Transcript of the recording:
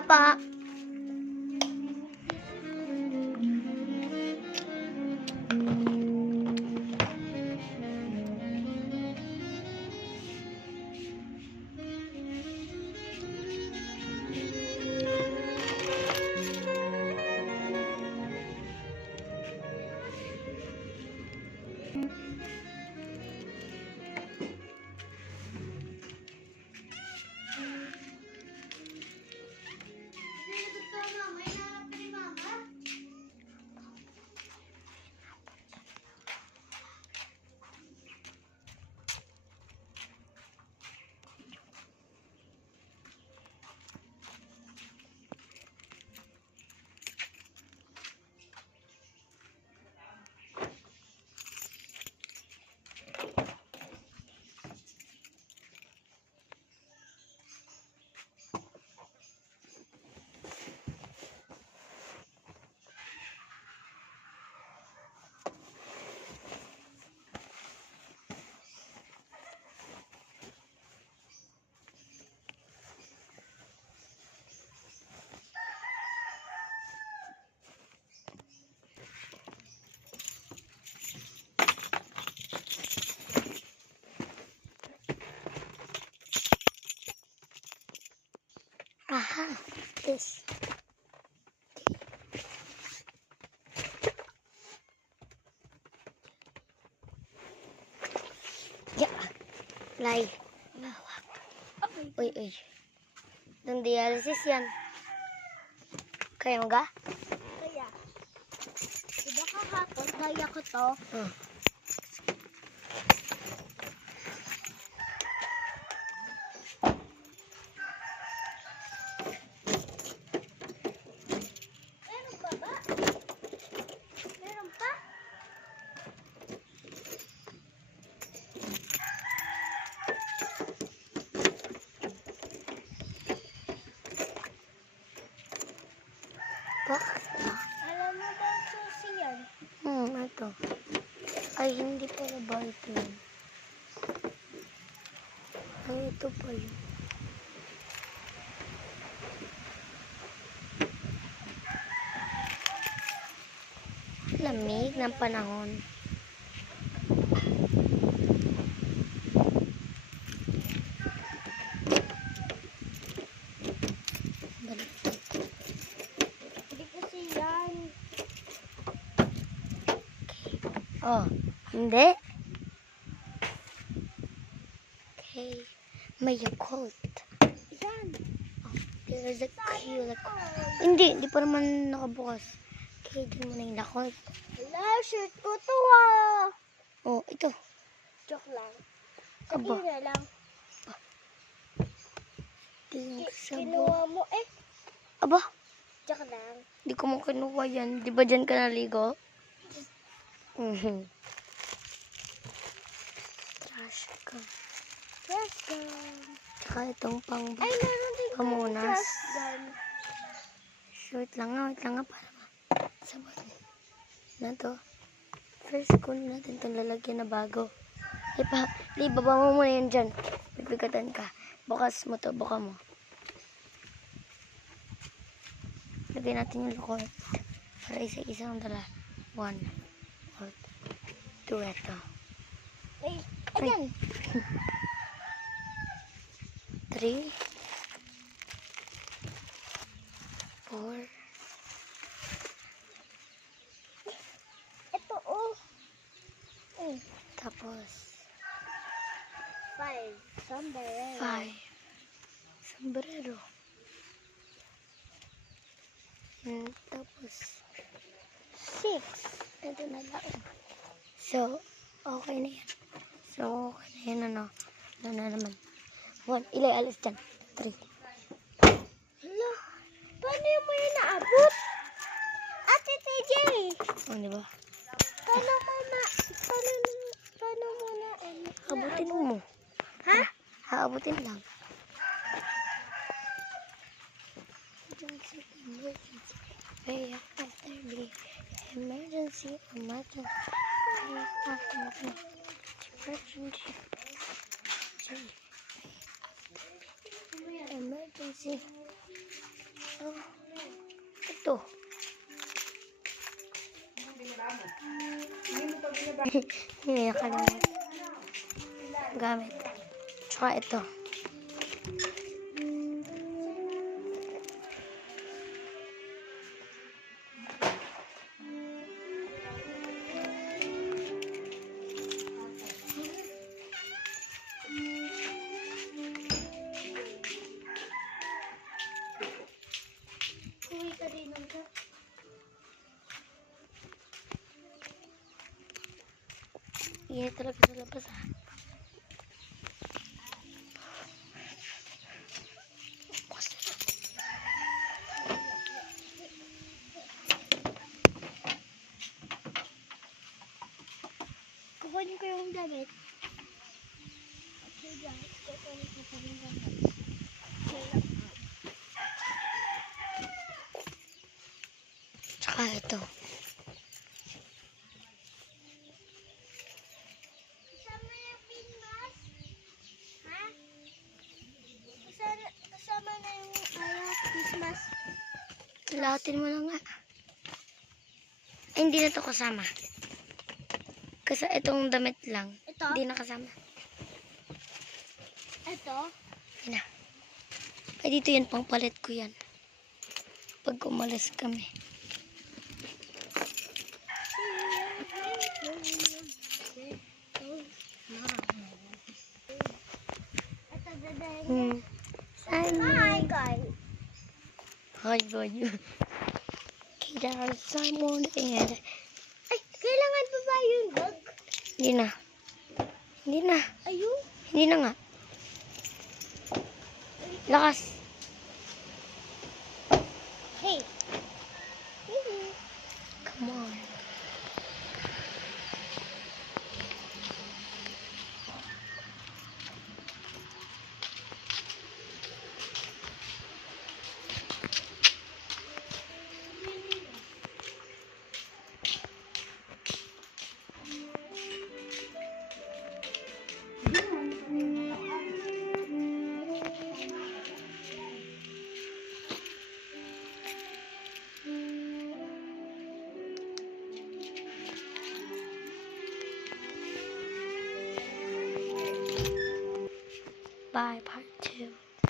Apa. Aha, this. Ya, lay. Uy, uy. Itong dialysis yan. Kaya mo ga? Kaya. Diba kahapon, kaya ko to. Meron pa ba? Meron pa? Bakit? Alam mo ba susi yan? Ito. Ay, hindi pala ba ito yun? Ay, ito pa yun. Lamig ng panahon. Hindi kasi yan. Oh, hindi. Okay. May Yakult. Yan. There's a cute. Oh. Hindi pa naman nakabukas. Okay, din mo na yung Yakult. Wala, shirt ko to ah. Oh, ito. Joke lang. Aba. Sabihin na lang. Tingin ko sa Kinuha mo eh. Aba, Joke lang. di ko mo kinuha yan. Di ba dyan ka naligo? Trash ka. Trash gun. Tsaka itong pang Ay, meron din pamunas. trash gun. Wait lang nga para sabot na to. First, kunin natin itong lalagyan na bago. Baba mo muna yan dyan. Bibigatan ka. Bukas mo to, buka mo. Lagay natin yung lukot. Para isa-isa ang dala. 1, 2, ito. Ay, ayan. 3, 4, Ito oh. tapos 5. Sombrero. 5. Sombrero. Tapos 6. Ito na lang. So, okay na yan. Ano na naman. 1. Ilay, alis dyan. 3. Hala, paano yung may naabot? Ate TJ, Oh, di ba? paano mo na, Abutin mo. Ha? Haabutin lang. Pay after the emergency. Emergency. Ito. Hindi nakalimutan. Gamit. Tsaka ito. Kuwi ka rin ng ka. Init talaga sa labas ha. Kukunin ko yung damit. Okay guys, kukunin ko yung damit. Tsaka ito. Kasama yung pin mask? Ha? Kasama na yung Christmas. Lahatin mo lang nga. Ay, hindi na to kasama. Kasi itong damit lang. Ito? Hindi na kasama. Ito? Yan na. Ay, dito yan. Pangpalit ko yan. Pag umalis kami. Ito dadahin. Hi, Hi guys. Hi, boy. Kailangan someone and... Ay, kailangan pa ba yung dog? Hindi na. Hindi na. Ayun. Hindi na nga. Lakas. Hey. Come on. Bye.